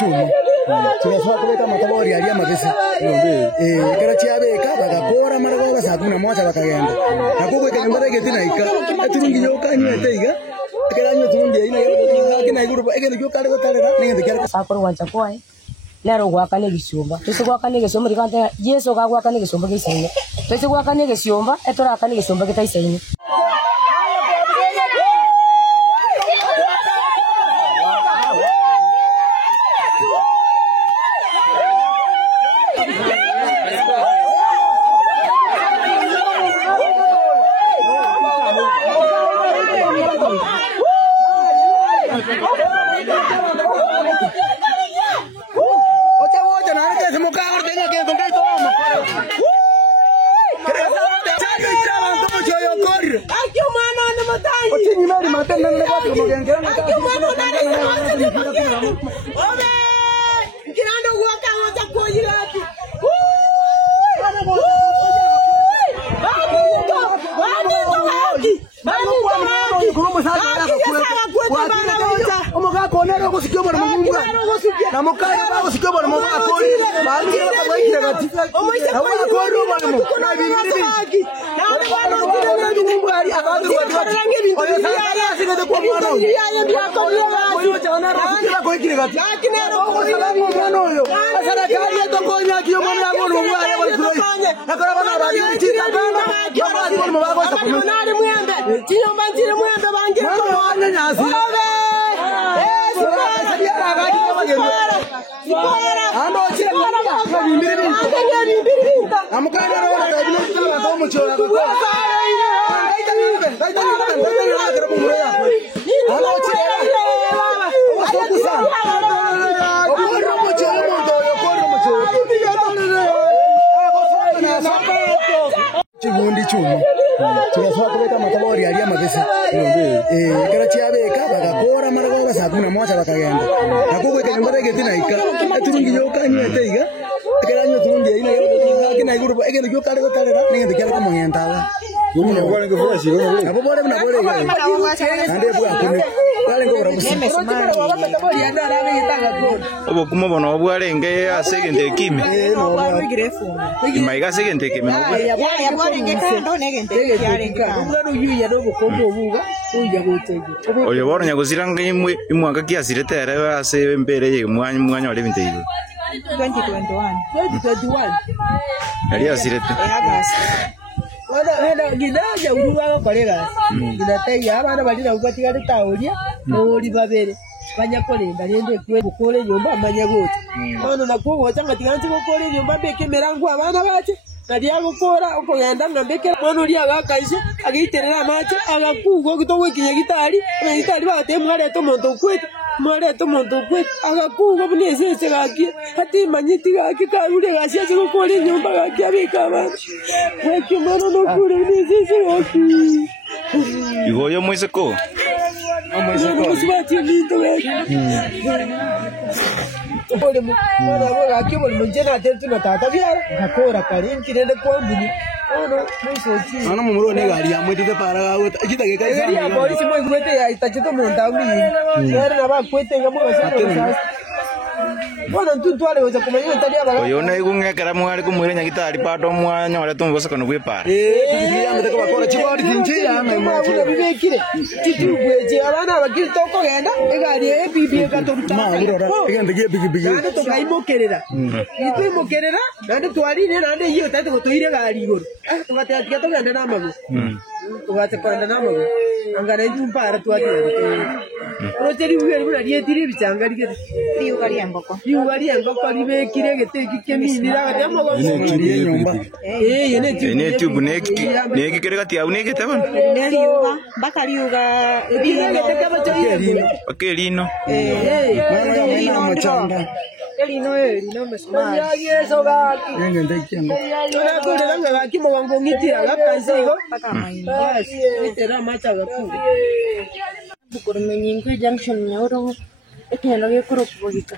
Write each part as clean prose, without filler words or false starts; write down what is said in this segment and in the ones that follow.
chuma. Tunafaa kuleta matabori ya mabesi. Kera chiabeka bagakora marago basakuna mwacha bakagenda. Nakubwe kanyumba getina ika. Aturungi yoka nyete iga. Kera nyo turungi ina yako kina iguru egene yo kare gotare ninge kera sakoro wancha kwai. Lero gwakane gisumba. Tuse gwakane gisumba rikante Yesu gwakane gisumba gisenye. Tuse gwakane gisumba etora akane gisumba gitaisenye. Tunafaa kuleta matabori ya mabesi. Kera chiabeka bagakora marago basakuna mwacha bakagenda. Nakubwe kanyumba getina ika. Aturungi yoka nyete iga. Kera nyo turungi ina yako kina iguru egene yo kare gotare ninge kera kama ngentaga. Yuno bwana ngofurashi yono. Abo bora mna bora iga. Ande bwa kune. Wale ngora busi. Obo kuma bono bwarenge asegende kimi. Imaiga segende kimi no. Oye bora nyagoziranga imwaka kiasire tere ase mbere ye mwanya wale bintego. 2021. Yari asirete. Wenda gidaja uruwa kolega. Gidataya abana balira ugatika taolia no babere. Banyakolenga nende kwe bukole nyumba amanya gute. Ono nakubo cyangwa tiganze bukole nyumba beke merangu abana bace. Nadia gukora uko yanda ngambeke mwana uri agakaje agiterera amace agakugo gitogwe kinyagitari na gitari bate mware to muntu kwete mware to muntu kwete agakugo bunezese gaki hati manyiti gaki karure gashaje gukora nyumba gaki abika abana haki mwana no kure bunezese gaki Igoyo mwese ko Musibati lindo Ole mu ora gaki bol munjena atentu na tata byara gakora karinki nende kwambuni ono musochi Ana mumuro ne gari amwete para gawe kitage kai sana ya polisi mwe kwete ya itachito montawi yara na ba kwete ngamo basasa Bona ntutwale weza kumenya talia bala Oyo na igungekera mwari kumwire nyagitari pato mwanya wale tumbosa kono kwipara tubiya mutaka bakora chibari kinji ya mwe bibekire titubweje abana bagiri toko genda egari ebibi gatoruta egende gebigi nande to kaimokerera imokerera nande twalire nande iyo tate gotoire gari igoro tugatya tugenda namago tugatya namago angana ijumpara twatire Roteri bwere bura rietire bicanga rigete Riugaria mboko ribekire geteki keminira gati amago nyumba ene tube neki kere gati au neki tabana Neriuga bakariuga ebigete kabacho bakelino elino machanga elino mesma yeso gaki ngende ikianga Ora kule nga gaki mo wango ngitira gakansigo itera macha gakure Bukurumenyingo junction nyauro ekeno gekoro kubogika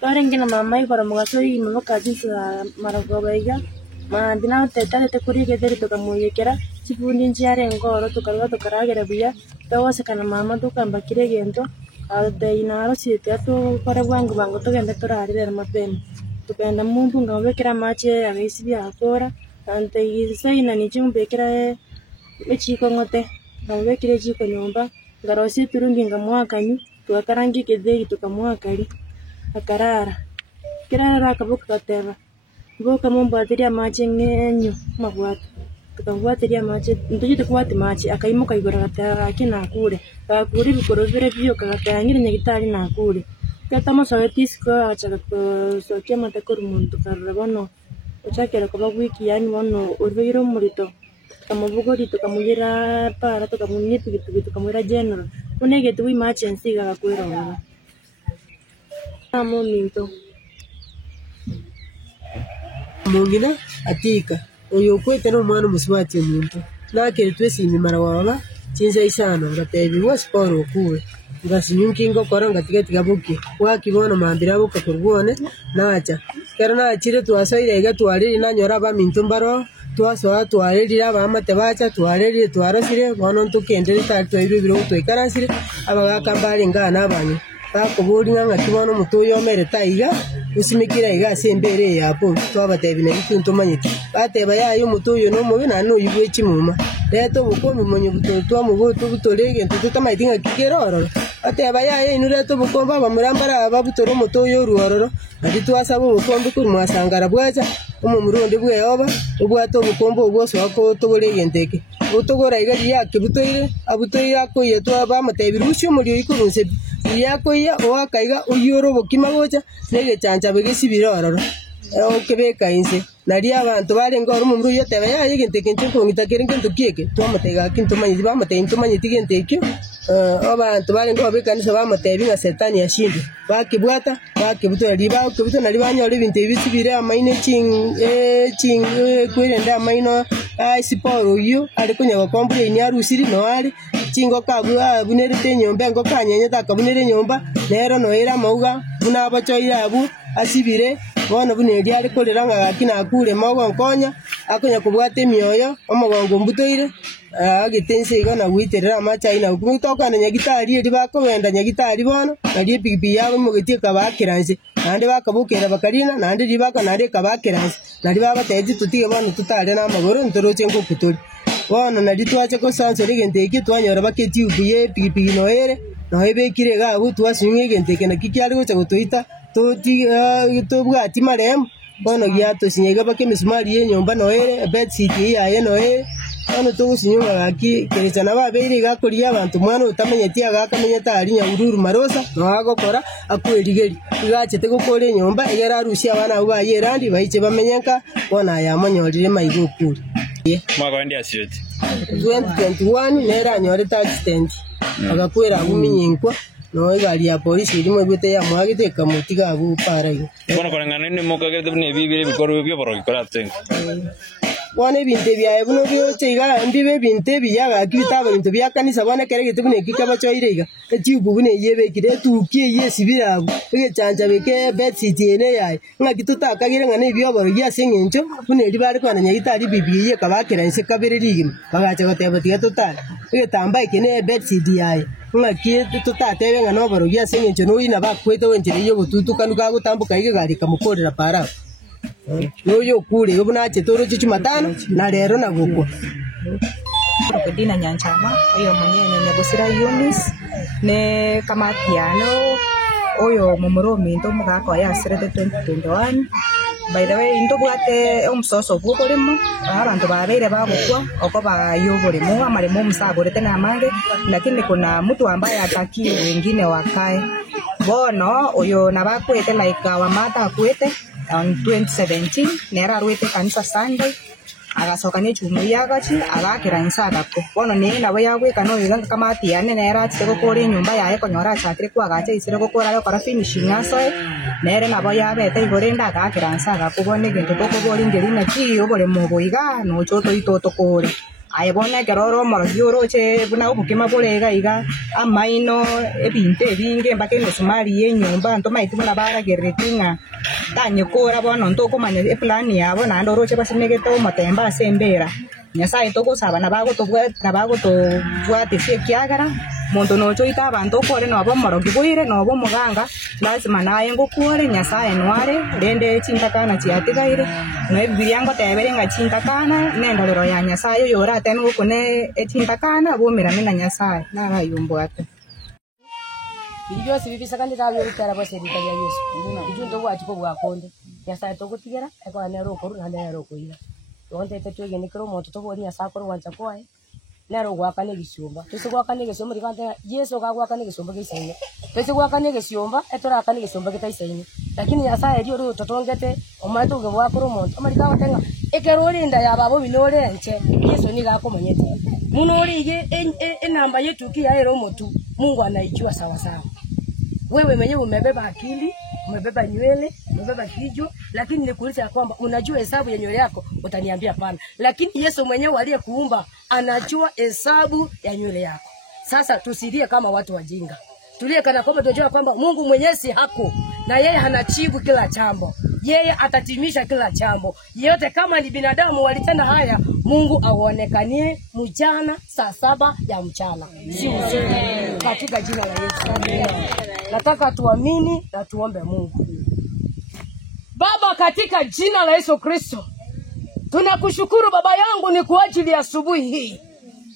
barengena mama ibara mugaso yimuno kadinsa maragobaiga mandina tetale kuri gedere tukamuyekera chifundi njiare ngoro tukaruga tukaragera buya tawasekana mama tukambakire gento Aldeina arosiete atu kore bwangu bangu tugende turarire mapema. Tugenda mundu ngabekera mache agaisibi akora ante isaina ni chumbekera echiko ngote. Ngabekira echiko nyumba ngarosi turungi ngamwakanyu twakarangi kethegi tukamwakari akarara. Kirara akabuka kateba. Boka mumbatiria mache ngenyu magwatu. Tukamwatiria mache ntuji tukwati mache akaimuka igora gatara akina kure. Kakuri bikorobere byo kagatangire nyagitari na kure. Kata masawetisko acha sokia matakuru muntu karabano. Uchakera kuba wiki yani wono urviro murito. Kamubugori tukamuyira para tukamunyitu tukamuyira general. Unege tuwi mache nsiga gakwera wana. Amo minto. Mungina atika oyo kwete no mwana muswati muntu nakere twese imimara waba chinza isano ngatebi wasporo kuwe ngasinyunki ngokora ngatiga buki wakibona mambira buka kurwone nacha karana achire twasaire ga twariri nanyora ba mintu mbaro twasoa twariri abamate bacha twariri twarasire bono tukendere tatu ibiro twikarasire abagakambare ngana abanye bakuburi ngatibono mutuyo mere taiga usimikira iga sembere yapo twabatebine itunto manyiti bateba yayo mutuyo no mubi na no yibwe chimuma leto bukomi monyo butotwa mubuto butolege tutamayitinga kikeroro bateba yayo inureto bukomba bamurambara babutoro mutuyo ruororo ati twasaba bukombe kuri mwasangara bwaza umurundi bweyoba ubwato bukombo ubwose wako togorege ndeke utogora iga yake butoire abutoire yako yetwa bamatebirusho muri ikurunse yako ya wakaiga uyoro bokima bocha nege chancha begesi birororo okebeka inse nari abantu barenga oro mumuru yote baya yigente kencho kongita kerenge kieke twamutega kintu manyi bamutega kintu manyi tigente ekyo abantu barenga babekanisa bamutebi nga setani yashindi bakibwata bakibuto riba okubuto nari banyore ibintu ibisibire amaine ching kwirenda amaino siporo yo ariko nyaba kompre ni arusiri no ari chingo kabwa bunerite nyombe ngo kanyenye takabunere nyomba nero no era mauga buna abachoira abu asibire bona buneri ari koleranga gakina kure mago nkonya akonya kubwate mioyo omugongo mbutoire agitense igana witerera amachaina kumitoka na nyagitari eri bakobenda nyagitari bono nari pipi yabo mugitika bakiranze nande bakabukera bakarina nande ribaka nande kabakiranze nari babateje tutige bono tutale na magoro ntoroche ngo kuturi bono nari twache ko sanso rigente iki twanyora baketi ubuye pipi noere no ebekire gabu twasunywe gente kena kikyari gocha gutoita tobwati marem bono giato sinyega bake misumari yenyomba noere bed city yaye noere bono tugusinyuma gaki kerechana babere gakoria abantu mwana utamenyeti agakamenyeta ari nyanguru marosa no agokora akwerigeri igachete gukora enyomba egera arusia abana abo bayerandi baiche bamenyeka bona yamonyorire maigo kuri mwaka ndi asireti 2021 nera nyore touch agakwera guminyinkwa no igari ya polisi irimo gwete ya mwagite kamutiga abu parayo bono korangana ni mukagete bune bibire bikoro byo boro gikorate wane binte bya ebuno byo cheiga mbibe binte biyaga kibitabo bintu bya kanisa bone keregete bune kikaba choirega echigu bune yebe kire tukie yesibirabu ige chanja beke betiti ene yayi ngakitutakagire ngane byo boro ya sengencho bune ribari kwana nyagitari bibiye kabakira nse kabiriri bagacha goteba tiga tutala ige tamba ikene betiti yayi ngakie tutatebe ngano boro ya sengencho no ina bakwete wenjere yo bututu kanuka gutambuka ige gari kamukorera para Yoyo kule yobuna chetoro chichumatano na lero na gukwa Dina Nyanchama oyo munyenye nyagusira Yunis ne kamatiano oyo mumuromi ndo mugako ya sirete 2021 by the way ndo bwate omsoso bwokolimo abantu babere babukwa oko bayogolimo amalimo musagorete na mange lakini kuna mtu ambaye ataki wengine wakae bono oyo nabakwete like wamata akwete on 2017 nera ruete kanisa Sunday agasokane chumuya gachi agakira insada ko bono ne nabo yagweka no yanga kamati yane nera tsego kore nyumba yaye konyora chakire kwa gacha isire gukora yo kara finishing aso nere nabo yabete igorenda agakira insada ko bone gento ko bori ngeri na ki obore mugoiga no choto itoto kore ayebona keroro morogiro che buna ubukima bolega iga amaino ebinte binge mbake no sumari yenyumba ntoma itumuna bara geretinga tanye kora bono ntoko manye eplan yabo na ndoro che basinegeto matemba asembera nyasa itoko saba na bago to bwate se kiagara muntu no choita abantu kore no abo morogi boire no abo muganga lazima naye ngokore nyasaye nware rende chintakana chiatigaire no ebiriango tebere nga chintakana nenda lero ya nyasaye yora tenu gukune chintakana bomirane na nyasaye na bayumbo ate Ibyo sibibisa kandi tabyo bitara bose rita ya Yesu. Ijundo wacu ko bwakonde. Nyasaye to gutigera eko anero ko ruhande yaro ko ira. Wonte tetwe gene kro moto to boni asakoro wancha kwae. Nero gwakane gisumba. Tuse gwakane gisumba rikante Yesu gagwakane gisumba gisenye. Tuse gwakane gisumba etora akane gisumba kitaisenye. Lakini Nyasaye rio ro totongete omato nge bwakoro moto. Amarika watenga ekerori nda ya babo binore enche. Yesu ni gakomonyete. Munori ge namba yetu ki ya ero motu. Mungu anaijua sawa sawa. Wewe mwenyewe umebeba akili, umebeba nywele, umebeba kichwa, lakini nikuuliza kwamba unajua hesabu ya nywele yako, utaniambia pana. Lakini Yesu mwenyewe aliyekuumba anajua hesabu ya nywele yako. Sasa tusilie kama watu wajinga. Tulie kana kwamba tunajua kwamba Mungu mwenyezi hako na yeye hanachibu kila jambo. Yeye atatimisha kila jambo. Yote kama ni binadamu walitenda haya, Mungu aonekanie mchana saa 7 ya mchana. Katika jina la Yesu. Nataka tuamini na tuombe Mungu. Baba, katika jina la Yesu Kristo, tunakushukuru Baba yangu ni kwa ajili ya asubuhi hii.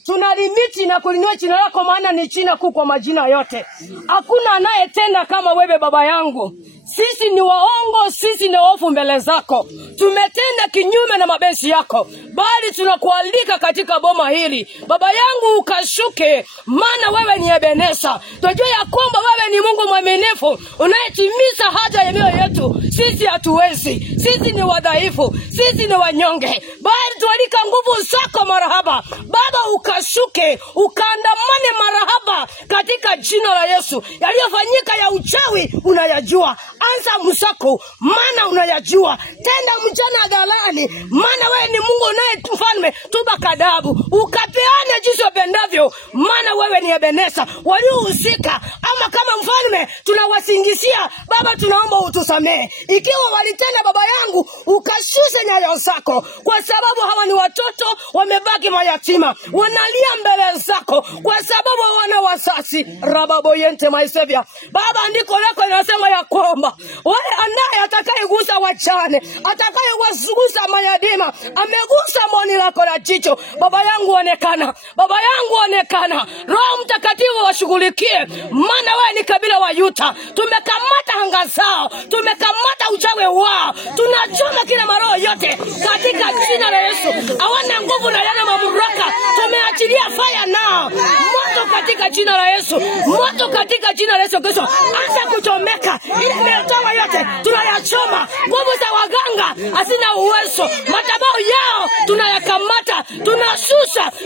Tunalimiti na kulinua jina lako maana ni jina kuu kwa majina yote. Hakuna anayetenda kama wewe Baba yangu. Sisi ni waongo, sisi ni waovu mbele zako. Tumetenda kinyume na mapenzi yako. Bali tunakualika katika boma hili. Baba yangu ukashuke, maana wewe ni Ebeneza. Tunajua ya kwamba wewe ni Mungu mwaminifu, unayetimiza haja ya mioyo yetu. Sisi hatuwezi. Sisi ni wadhaifu. Sisi ni wanyonge. Bali tualika nguvu zako marahaba. Baba ukashuke, ukaandamane marahaba katika jina la Yesu. Yaliyofanyika ya uchawi unayajua. Anza msako, maana unayajua. Tenda mchana galani, maana wewe ni Mungu unayemfalme. Tuba kadabu, ukapeane jinsi upendavyo, maana wewe ni Ebeneza. Waliohusika ama kama mfalme tunawasingizia, Baba tunaomba utusamehe. Ikiwa walitenda Baba yangu, ukashushe nyayo zako, kwa sababu hawa ni watoto wamebaki mayatima. Wanalia mbele zako kwa sababu wana wasasi. Rababo yente maisevia. Baba andiko lako linasema ya kwamba wale anaye atakayegusa wachane, atakayegusa mayatima, amegusa moni lako la jicho. Baba yangu onekana, Baba yangu onekana. Roho Mtakatifu washughulikie, maana wewe ni kabila wa Yuda. Tumekamata anga zao, tumekamata uchawi wao, tunachoma kila maroho yote katika jina la Yesu. Hawana nguvu na yana mamlaka, tumeachilia fire nao. Moto katika jina la Yesu, moto katika jina la Yesu Kristo. Anza kuchomeka ile mioto yote, tunayachoma. Nguvu za waganga hasina uwezo, madhabahu yao tunayakamata,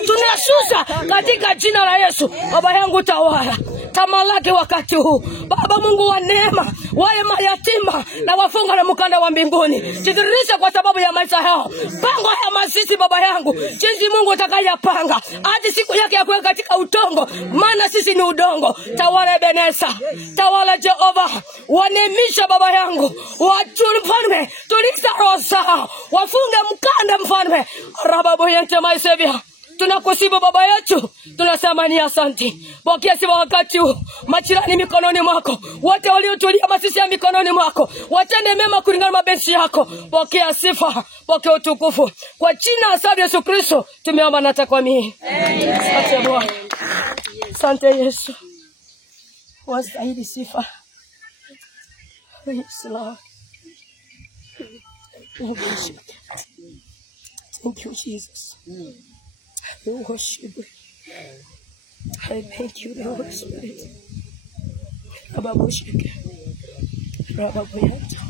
tunashusha katika jina la Yesu. Baba yangu tawala, tamalaki wakati huu. Baba Mungu wa neema, wale mayatima na wafunga na mkanda wa mbinguni, jidhihirisha kwa sababu ya maisha yao. Pango ya masisi Baba yangu, jinsi Mungu utakayapanga hadi siku yake ya kuweka katika udongo, maana sisi ni udongo. Tawala Ebeneza, tawala Jehova, wanemisha Baba yangu, mfalme, tuliza roho zao, wafunge mkanda mfalme. Rababu yente maisevia. Tunakusifu Baba yetu, tunasema ni asante. Pokea sifa wakati huu, majirani mikononi mwako, wote waliotulia masisi ya mikononi mwako, watende mema kulingana na mapenzi yako. Pokea sifa, pokea utukufu. Kwa jina la Yesu Kristo tumeomba na takwamini. Asante Bwana. Asante Yesu. Wastahili sifa. Yes, Lord. Thank you, Jesus. We worship you. I thank you, the Holy Spirit. Rababoshike. Rababoyanta.